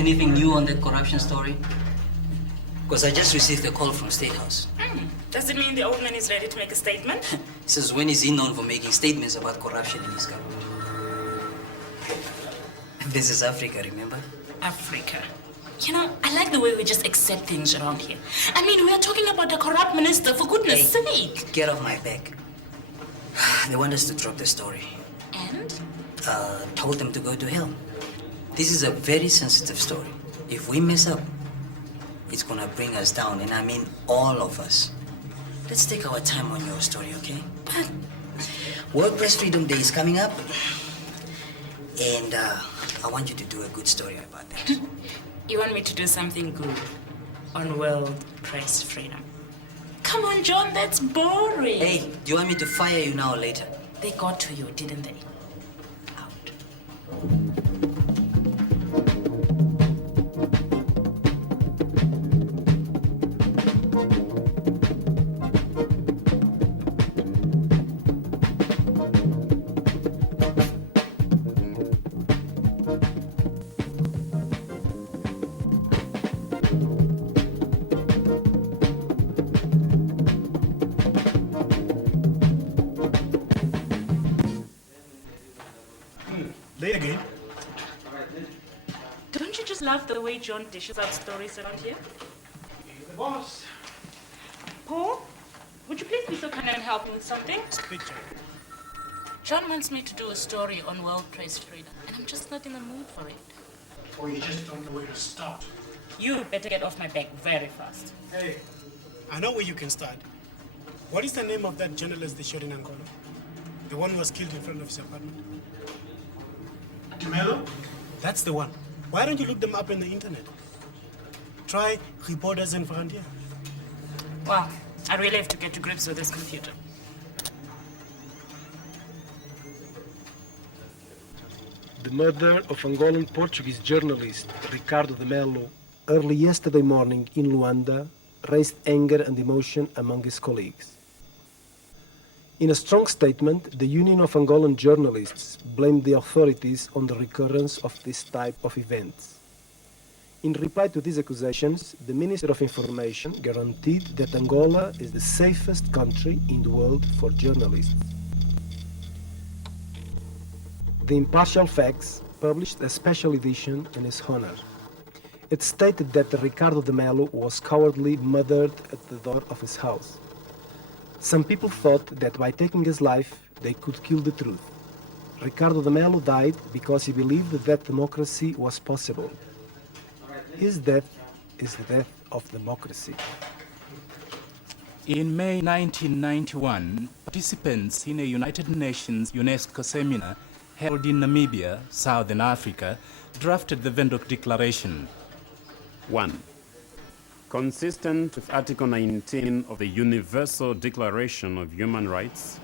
Anything new on that corruption story? Because I just received a call from State House. Does it mean the old man is ready to make a statement? He says, when is he known for making statements about corruption in his government? This is Africa, remember? Africa. You know, I like the way we just accept things around here. I mean, we are talking about the corrupt minister, for goodness sake. Get off my back. They want us to drop the story. And? Told them to go to hell. This is a very sensitive story. If we mess up, it's gonna bring us down, and I mean all of us. Let's take our time on your story, okay? But World Press Freedom Day is coming up, and I want you to do a good story about that. you want me to do something good on World Press Freedom? Come on, John, that's boring. Hey, do you want me to fire you now or later? They got to you, didn't they? Out. Late again. Don't you just love the way John dishes out stories around here? You're the boss. Paul, would you please be so kind and help me with something? Speak to him. John wants me to do a story on World Press Freedom, and I'm just not in the mood for it. Or you just don't know where to start. You better get off my back very fast. Hey, I know where you can start. What is the name of that journalist they shot in Angola? The one who was killed in front of his apartment? Dumelo? That's the one. Why don't you look them up on the internet? Try Reporters Sans Frontières. Wow, I really have to get to grips with this computer. The murder of Angolan Portuguese journalist Ricardo de Melo early yesterday morning in Luanda raised anger and emotion among his colleagues. In a strong statement, the Union of Angolan Journalists blamed the authorities on the recurrence of this type of events. In reply to these accusations, the Minister of Information guaranteed that Angola is the safest country in the world for journalists. The Impartial Facts published a special edition in his honor. It stated that Ricardo de Melo was cowardly murdered at the door of his house. Some people thought that by taking his life, they could kill the truth. Ricardo de Melo died because he believed that democracy was possible. His death is the death of democracy. In May 1991, participants in a United Nations UNESCO seminar held in Namibia, Southern Africa, drafted the Windhoek Declaration. 1. Consistent with Article 19 of the Universal Declaration of Human Rights,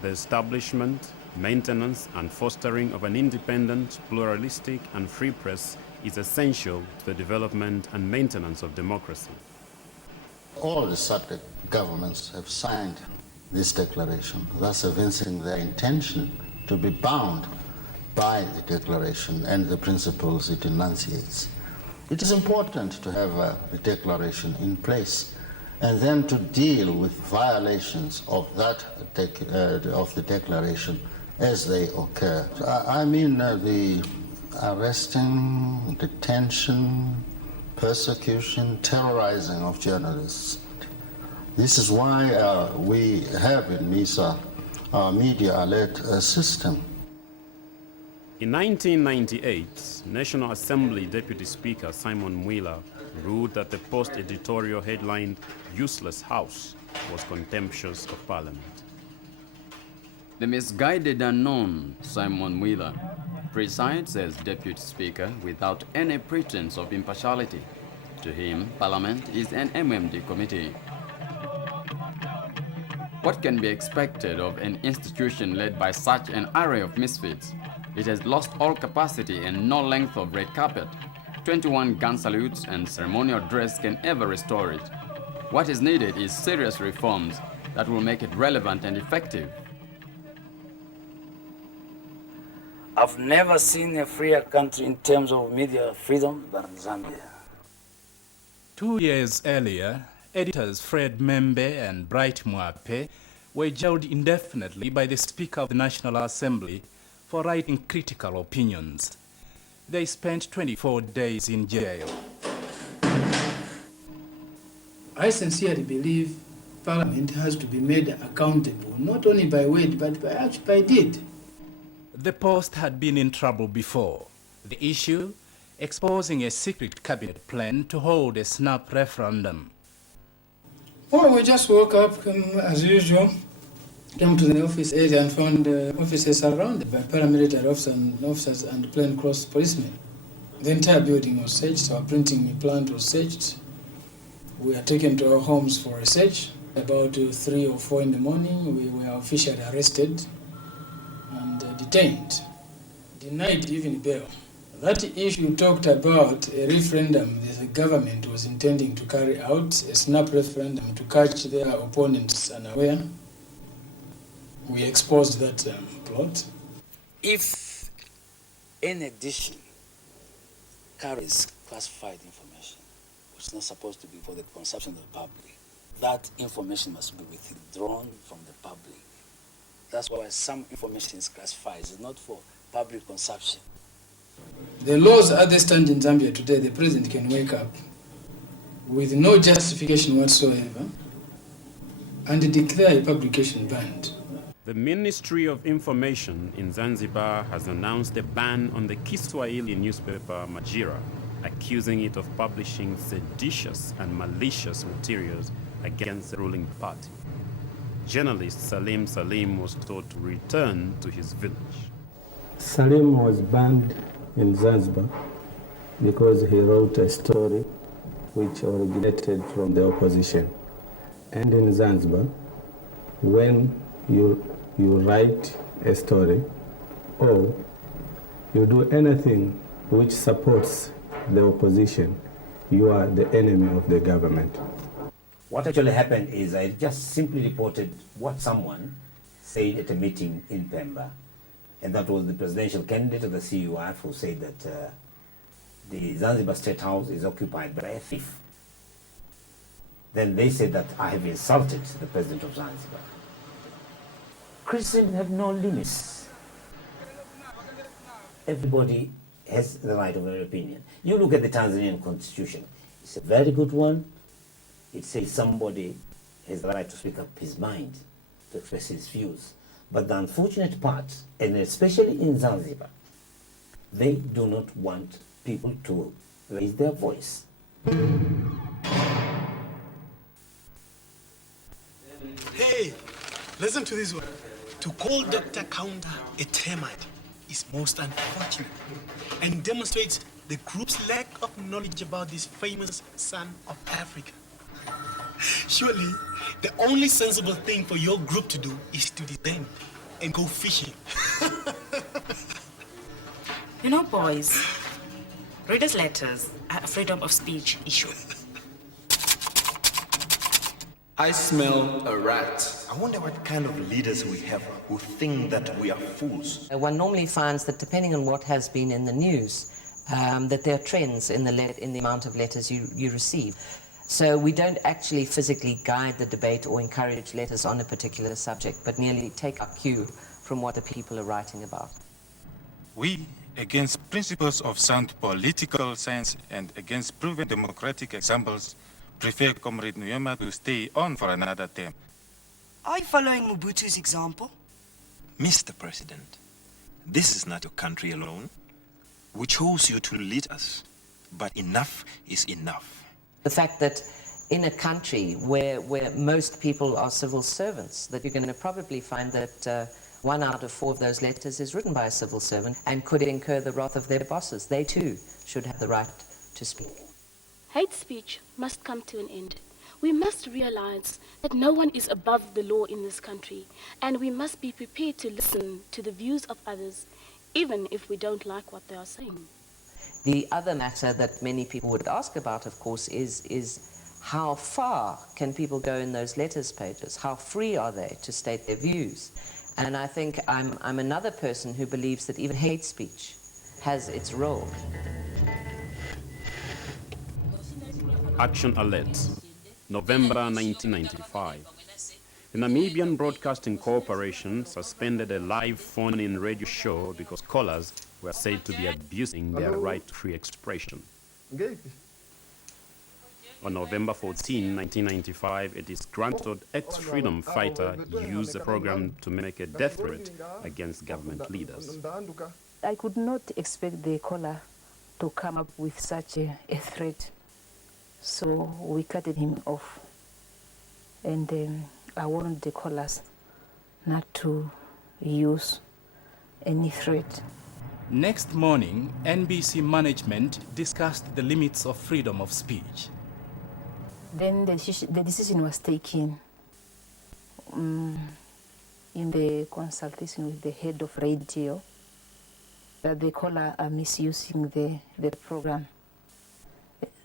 the establishment, maintenance, and fostering of an independent, pluralistic, and free press is essential to the development and maintenance of democracy. All the subject governments have signed this declaration, thus evincing their intention to be bound by the declaration and the principles it enunciates. It is important to have a declaration in place and then to deal with violations of the declaration as they occur. I mean the arresting, detention, persecution, terrorizing of journalists. This is why we have in MISA our media alert system. In 1998, National Assembly Deputy Speaker Simon Mwila ruled that the Post editorial headlined "Useless House" was contemptuous of Parliament. The misguided unknown Simon Mwila presides as Deputy Speaker without any pretense of impartiality. To him, Parliament is an MMD committee. What can be expected of an institution led by such an array of misfits? It has lost all capacity and no length of red carpet. 21 gun salutes and ceremonial dress can ever restore it. What is needed is serious reforms that will make it relevant and effective. I've never seen a freer country in terms of media freedom than Zambia. 2 years earlier, editors Fred Membe and Bright Mwape were jailed indefinitely by the Speaker of the National Assembly for writing critical opinions. They spent 24 days in jail. I sincerely believe Parliament has to be made accountable, not only by word, but by deed. The post had been in trouble before. The issue, exposing a secret cabinet plan to hold a snap referendum. Well, we just woke up as usual, came to the office area and found offices surrounded by paramilitary officers and plainclothes policemen. The entire building was searched, our printing plant was searched. We are taken to our homes for a search. About 3 or 4 in the morning, we were officially arrested and detained, denied even bail. That issue talked about a referendum that the government was intending to carry out, a snap referendum to catch their opponents unaware. We exposed that plot. If any edition carries classified information, which is not supposed to be for the consumption of the public, that information must be withdrawn from the public. That's why some information is classified. It's not for public consumption. The laws as they stand in Zambia today, the president can wake up with no justification whatsoever and declare a publication banned. The Ministry of Information in Zanzibar has announced a ban on the Kiswahili newspaper Majira, accusing it of publishing seditious and malicious materials against the ruling party. Journalist Salim was told to return to his village. Salim was banned in Zanzibar because he wrote a story which originated from the opposition. And in Zanzibar, when you write a story or you do anything which supports the opposition, you are the enemy of the government. What actually happened is I just simply reported what someone said at a meeting in Pemba. And that was the presidential candidate of the CUF who said that the Zanzibar State House is occupied by a thief. Then they said that I have insulted the president of Zanzibar. Criticism have no limits. Everybody has the right of their opinion. You look at the Tanzanian constitution. It's a very good one. It says somebody has the right to speak up his mind, to express his views. But the unfortunate part, and especially in Zanzibar, they do not want people to raise their voice. Hey, listen to this one. To call Dr. Counter a termite is most unfortunate and demonstrates the group's lack of knowledge about this famous son of Africa. Surely, the only sensible thing for your group to do is to descend and go fishing. You know, boys, readers' letters are a freedom of speech issue. I smell a rat. I wonder what kind of leaders we have who think that we are fools. One normally finds that depending on what has been in the news, that there are trends in the amount of letters you receive. So we don't actually physically guide the debate or encourage letters on a particular subject, but merely take our cue from what the people are writing about. We, against principles of sound political science and against proven democratic examples, prefer Comrade Nuyoma to stay on for another term. Are you following Mobutu's example? Mr. President, this is not your country alone. We chose you to lead us, but enough is enough. The fact that in a country where most people are civil servants, that you're going to probably find that 1 out of 4 of those letters is written by a civil servant and could incur the wrath of their bosses. They too should have the right to speak. Hate speech must come to an end. We must realize that no one is above the law in this country, and we must be prepared to listen to the views of others, even if we don't like what they are saying. The other matter that many people would ask about, of course, is how far can people go in those letters pages? How free are they to state their views? And I think I'm another person who believes that even hate speech has its role. Action Alert, November 1995. The Namibian Broadcasting Corporation suspended a live phone-in radio show because callers were said to be abusing their right to free expression. On November 14, 1995, a disgruntled ex-freedom fighter used the program to make a death threat against government leaders. I could not expect the caller to come up with such a threat. So we cut him off. And I warned the callers not to use any threat. Next morning, NBC management discussed the limits of freedom of speech. Then the decision was taken in the consultation with the head of radio that the caller are misusing the program.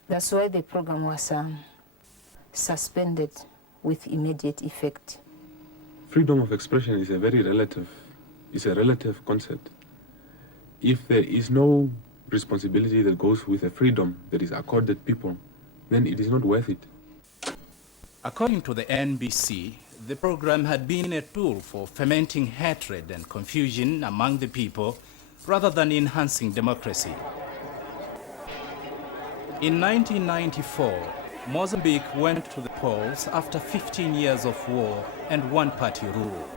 That's why the program was suspended with immediate effect. Freedom of expression is a relative concept. If there is no responsibility that goes with a freedom that is accorded people, then it is not worth it. According to the NBC, the program had been a tool for fermenting hatred and confusion among the people rather than enhancing democracy. In 1994, Mozambique went to the polls after 15 years of war and one-party rule.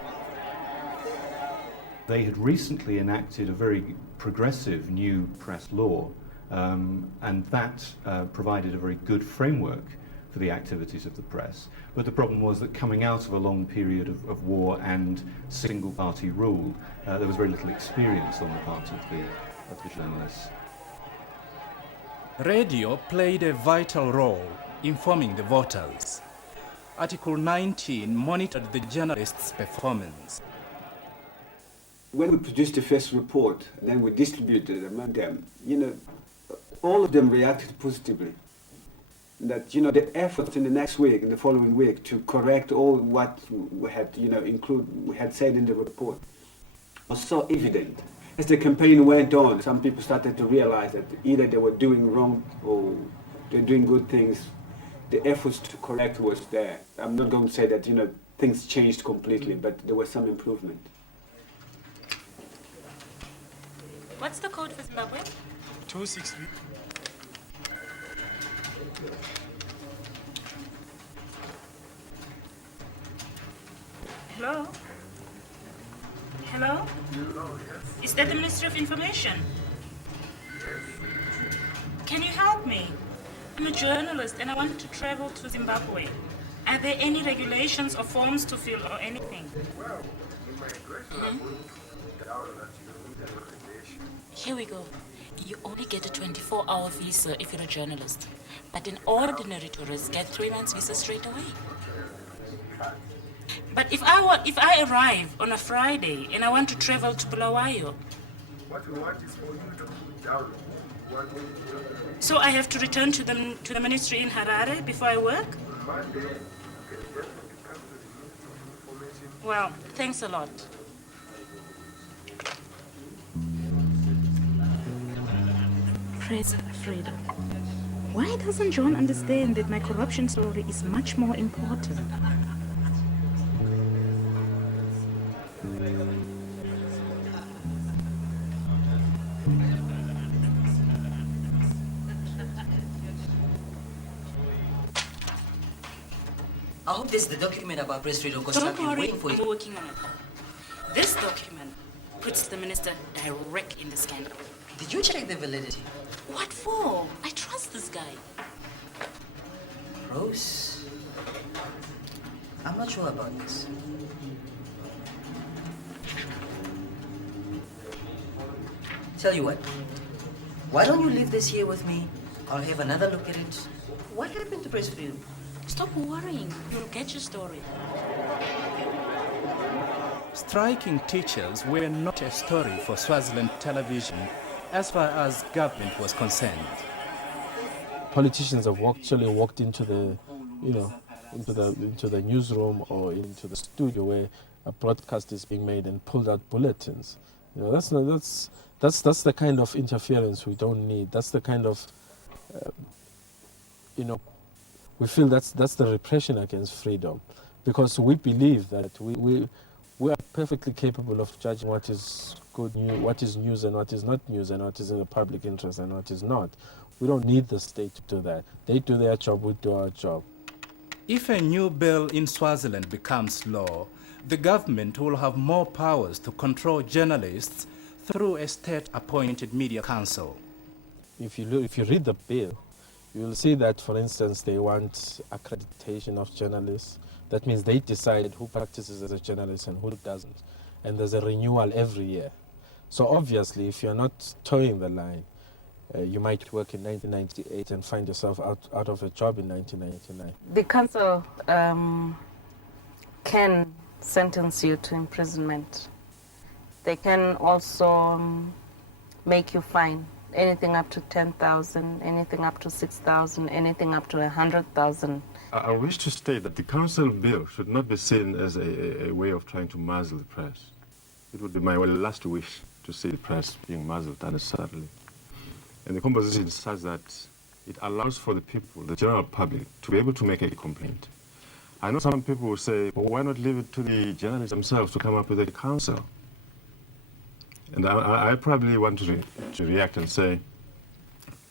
They had recently enacted a very progressive new press law, and that provided a very good framework for the activities of the press. But the problem was that coming out of a long period of war and single-party rule, there was very little experience on the part of the journalists. Radio played a vital role informing the voters. Article 19 monitored the journalists' performance. When we produced the first report, then we distributed it among them, all of them reacted positively. That, the efforts in the next week, in the following week, to correct all what we had, we had said in the report was so evident. As the campaign went on, some people started to realize that either they were doing wrong or they're doing good things. The efforts to correct was there. I'm not going to say that, things changed completely, but there was some improvement. What's the code for Zimbabwe? 263. Hello? Hello? Is that the Ministry of Information? Can you help me? I'm a journalist and I want to travel to Zimbabwe. Are there any regulations or forms to fill or anything? Here we go. You only get a 24-hour visa if you're a journalist. But an ordinary tourist gets 3 months visa straight away. But if I arrive on a Friday and I want to travel to Bulawayo, what we want is for you to download. So I have to return to the ministry in Harare before I work? Monday, you can definitely come to the Ministry of Information. Well, thanks a lot. Press freedom. Why doesn't John understand that my corruption story is much more important? I hope this is the document about press freedom because I've Don't been worry, waiting for I'm it. working on it. This document puts the minister direct in the scandal. Did you check the validity? What for? I trust this guy. Rose, I'm not sure about this. Tell you what, why don't you leave this here with me? I'll have another look at it. What happened to press freedom? Stop worrying. You'll get your story. Striking teachers were not a story for Swaziland television as far as government was concerned. Politicians have actually walked into the, into the newsroom or into the studio where a broadcast is being made and pulled out bulletins. You know, that's the kind of interference we don't need. That's the kind of, we feel that's the repression against freedom, because we believe that we are perfectly capable of judging what is good news, what is news and what is not news, and what is in the public interest and what is not. We don't need the state to do that. They do their job, we do our job. If a new bill in Swaziland becomes law, the government will have more powers to control journalists through a state-appointed media council. If you read the bill, you will see that, for instance, they want accreditation of journalists. That means they decide who practices as a journalist and who doesn't. And there's a renewal every year. So obviously, if you're not towing the line, you might work in 1998 and find yourself out of a job in 1999. The council can sentence you to imprisonment. They can also make you fine. Anything up to 10,000, anything up to 6,000, anything up to 100,000. I wish to state that the council bill should not be seen as a way of trying to muzzle the press. It would be my last wish to see the press being muzzled unnecessarily. And the composition is such that it allows for the people, the general public, to be able to make a complaint. I know some people will say, well, why not leave it to the journalists themselves to come up with a council? And I probably want to react and say,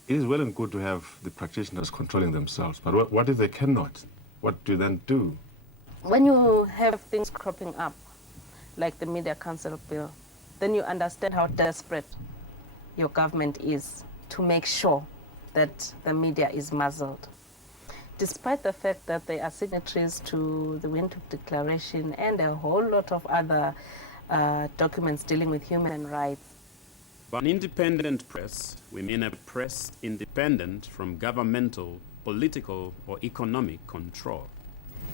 it is well and good to have the practitioners controlling themselves, but what if they cannot? What do you then do? When you have things cropping up, like the Media Council bill, then you understand how desperate your government is to make sure that the media is muzzled. Despite the fact that they are signatories to the Windhoek Declaration and a whole lot of other documents dealing with human rights. By an independent press, we mean a press independent from governmental, political, or economic control.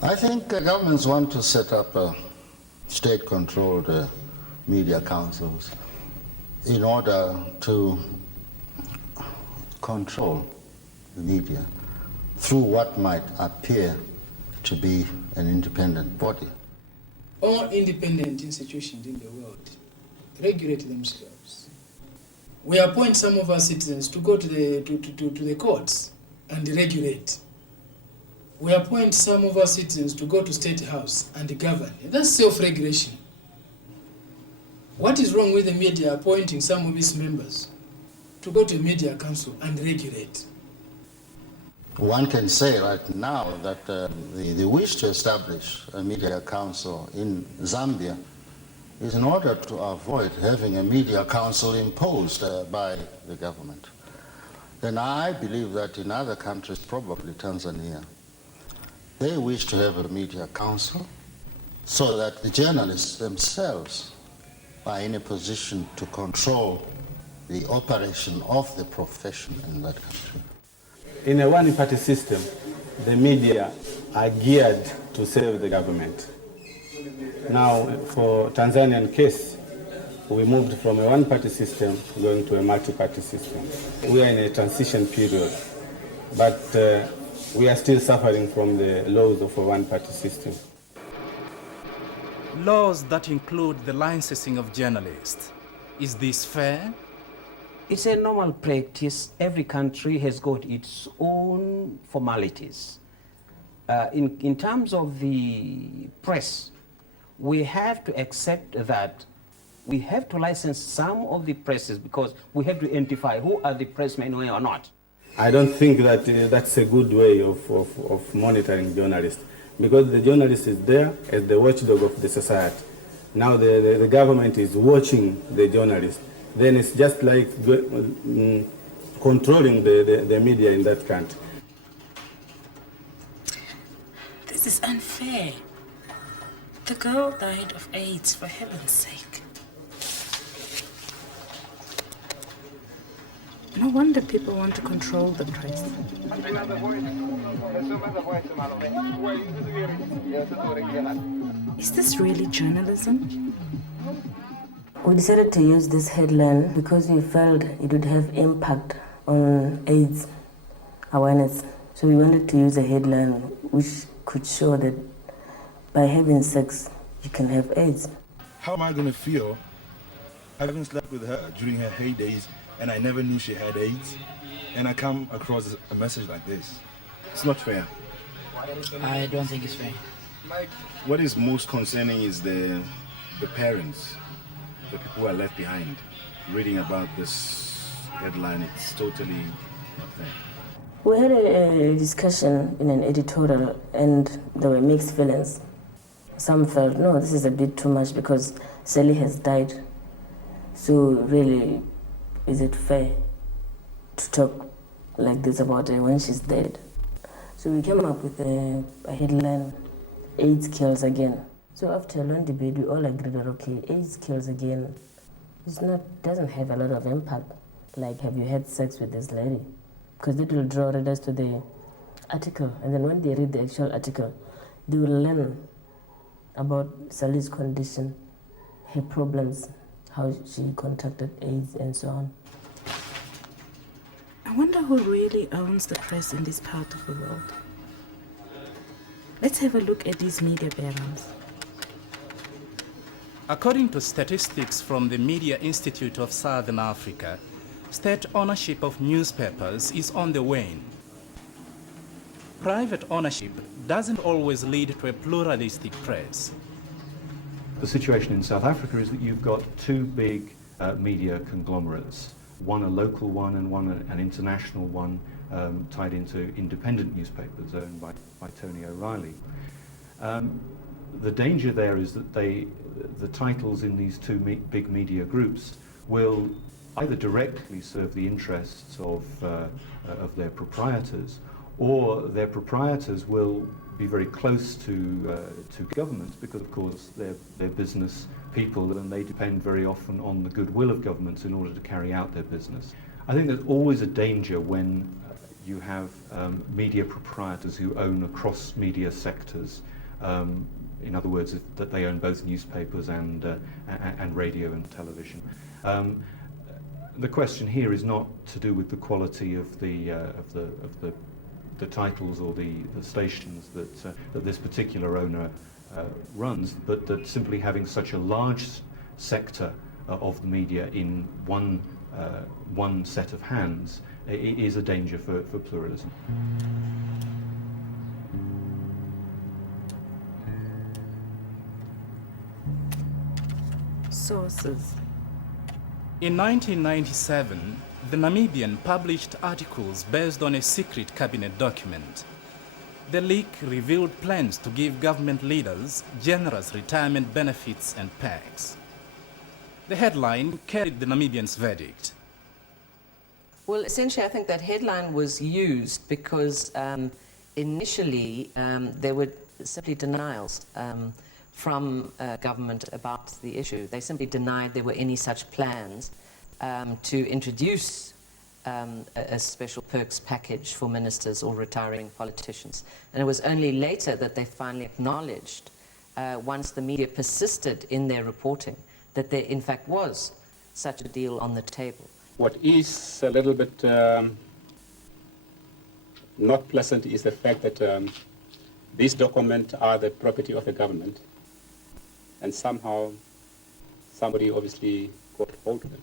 I think governments want to set up state-controlled media councils in order to control the media through what might appear to be an independent body. All independent institutions in the world regulate themselves. We appoint some of our citizens to go to the courts and regulate. We appoint some of our citizens to go to State House and govern. That's self-regulation. What is wrong with the media appointing some of its members to go to a media council and regulate? One can say right now that the wish to establish a media council in Zambia is in order to avoid having a media council imposed by the government. Then I believe that in other countries, probably Tanzania, they wish to have a media council so that the journalists themselves are in a position to control the operation of the profession in that country. In a one-party system, the media are geared to serve the government. Now, for Tanzanian case, we moved from a one-party system going to a multi-party system. We are in a transition period, but we are still suffering from the laws of a one-party system. Laws that include the licensing of journalists. Is this fair? It's a normal practice. Every country has got its own formalities. In terms of the press, we have to accept that we have to license some of the presses because we have to identify who are the pressmen who are not. I don't think that that's a good way of monitoring journalists, because the journalist is there as the watchdog of the society. Now the government is watching the journalist. Then it's just like controlling the media in that country. This is unfair. The girl died of AIDS, for heaven's sake. No wonder people want to control the press. Is this really journalism? We decided to use this headline because we felt it would have impact on AIDS awareness. So we wanted to use a headline which could show that by having sex, he can have AIDS. How am I going to feel? I haven't slept with her during her heydays, and I never knew she had AIDS. And I come across a message like this. It's not fair. I don't think it's fair. What is most concerning is the parents, the people who are left behind. Reading about this headline, it's totally not fair. We had a discussion in an editorial, and there were mixed feelings. Some felt, no, this is a bit too much because Sally has died. So really, is it fair to talk like this about her when she's dead? So we came up with a headline, AIDS kills again. So after a long debate, we all agreed that, okay, AIDS kills again. Doesn't have a lot of impact. Like, have you had sex with this lady? Because that will draw readers to the article. And then when they read the actual article, they will learn about Sally's condition, her problems, how she contracted AIDS, and so on. I wonder who really owns the press in this part of the world. Let's have a look at these media barons. According to statistics from the Media Institute of Southern Africa, state ownership of newspapers is on the wane. Private ownership doesn't always lead to a pluralistic press. The situation in South Africa is that you've got two big media conglomerates, one a local one and one an international one, tied into independent newspapers owned by Tony O'Reilly. The danger there is that the titles in these two big media groups will either directly serve the interests of their proprietors, or their proprietors will be very close to governments, because of course they're business people and they depend very often on the goodwill of governments in order to carry out their business. I think there's always a danger when you have media proprietors who own across media sectors. In other words, that they own both newspapers and radio and television. The question here is not to do with the quality of the titles or the stations that this particular owner runs, but that simply having such a large sector of the media in one set of hands is a danger for pluralism. Sources. In 1997, the Namibian published articles based on a secret cabinet document. The leak revealed plans to give government leaders generous retirement benefits and perks. The headline carried the Namibians' verdict. Well, essentially, I think that headline was used because initially there were simply denials from government about the issue. They simply denied there were any such plans to introduce a special perks package for ministers or retiring politicians. And it was only later that they finally acknowledged, once the media persisted in their reporting, that there in fact was such a deal on the table. What is a little bit not pleasant is the fact that these documents are the property of the government, and somehow somebody obviously got hold of them,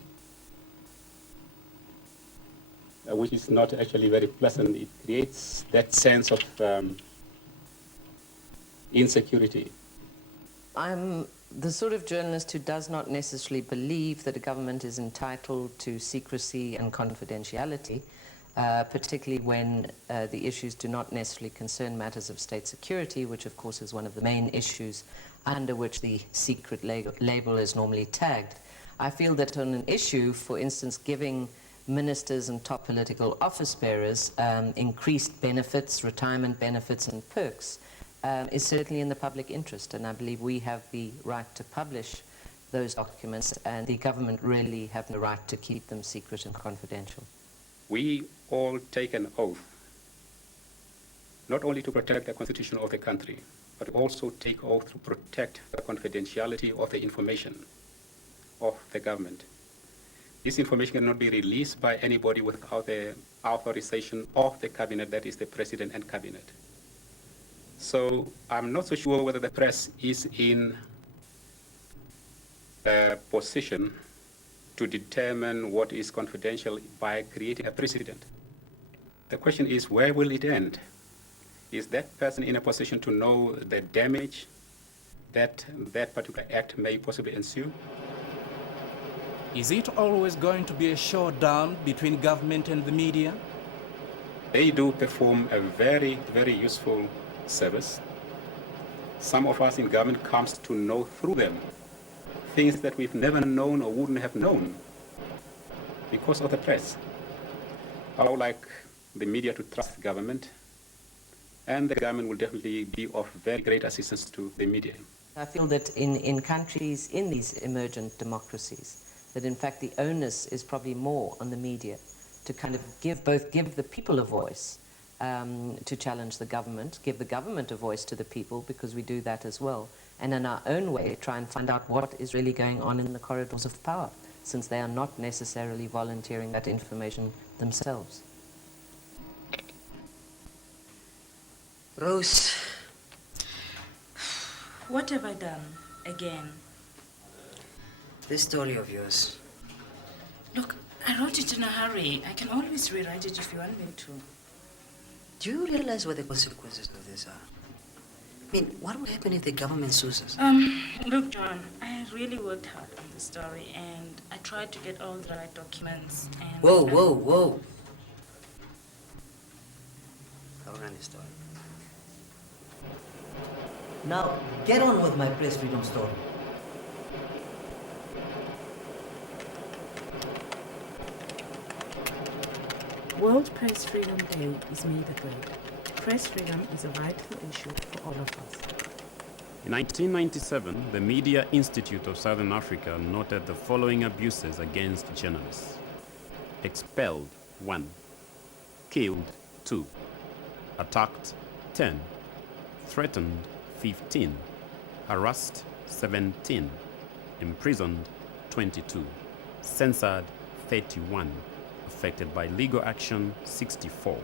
which is not actually very pleasant. It creates that sense of insecurity. I'm the sort of journalist who does not necessarily believe that a government is entitled to secrecy and confidentiality, particularly when the issues do not necessarily concern matters of state security, which of course is one of the main issues under which the secret label is normally tagged. I feel that on an issue, for instance, giving ministers and top political office bearers increased benefits, retirement benefits and perks, is certainly in the public interest, and I believe we have the right to publish those documents, and the government really have the right to keep them secret and confidential. We all take an oath, not only to protect the constitution of the country, but also take oath to protect the confidentiality of the information of the government. This information cannot be released by anybody without the authorization of the cabinet, that is the president and cabinet. So I'm not so sure whether the press is in a position to determine what is confidential by creating a precedent. The question is, where will it end? Is that person in a position to know the damage that that particular act may possibly ensue? Is it always going to be a showdown between government and the media? They do perform a very, very useful service. Some of us in government comes to know through them things that we've never known or wouldn't have known because of the press. I would like the media to trust the government, and the government will definitely be of very great assistance to the media. I feel that in countries, in these emergent democracies, that in fact the onus is probably more on the media to kind of give the people a voice, to challenge the government, give the government a voice to the people, because we do that as well, and in our own way try and find out what is really going on in the corridors of power, since they are not necessarily volunteering that information themselves. Rose. What have I done again? This story of yours. Look, I wrote it in a hurry. I can always rewrite it if you want me to. Do you realize what the consequences of this are? I mean, what would happen if the government sues us? Look, John, I really worked hard on the story, and I tried to get all the right documents. And Whoa. I'll run the story. Now, get on with my press freedom story. World Press Freedom Day is May the 3rd. Press freedom is a vital issue for all of us. In 1997, the Media Institute of Southern Africa noted the following abuses against journalists. Expelled, 1. Killed, 2. Attacked, 10. Threatened, 15. Harassed, 17. Imprisoned, 22. Censored, 31. Affected by legal action, 64.